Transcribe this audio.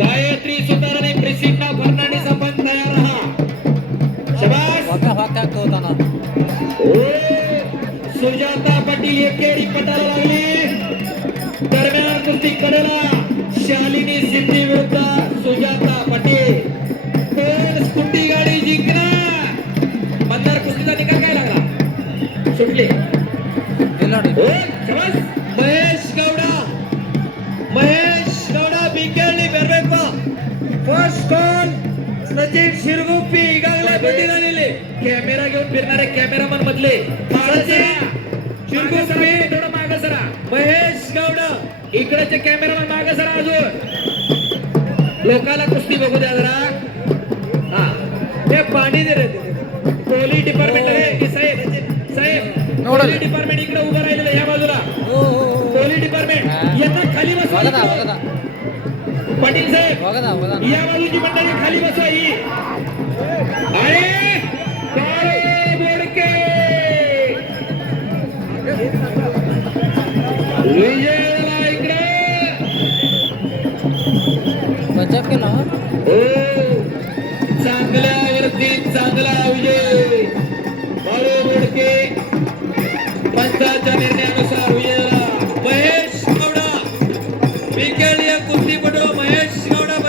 गायत्री सुतार आणि प्रिसिन्ना फर्नांडिस आपण तयार राहा. शाबास. वाका तो होता सुजाता पाटील एकेरी पटाला लागली. दरम्यान कुस्ती कडेला शालिनी सिद्धी विरुद्ध सुजाता पाटील. कोण स्कूटी गाडी जिंकणार? मतदार कुस्तीचा निकाल काय लागला? सुटली. महेश गौडा बिकेली बेरवेपा. फर्स्ट कॉल सचिन शिरगुप्पी गागला बंदी झालेले. कॅमेरा घेऊन फिरणारे कॅमेरामन मधले शिरगुप्पी थोडं मागे सरा. महेश गौडा इकडचे कॅमेरामन मागे सरा. अजून लोकाला कुस्ती बघू द्या जरा. हा ते पाणी दे रे. पोलीस डिपार्टमेंट साहेब पोलीस डिपार्टमेंट इकडे उभं राहिलेलं या बाजूला. पोलीस डिपार्टमेंट यांना खाली बसवा. पाटील साहेब या बाजूची मंडळी खाली बसवा. ही अरे बोडके विजयाला इकडे चांगल्यावरती चांगला विजय. बाळू बोडके पंचाच्या निर्णयानुसार विजय.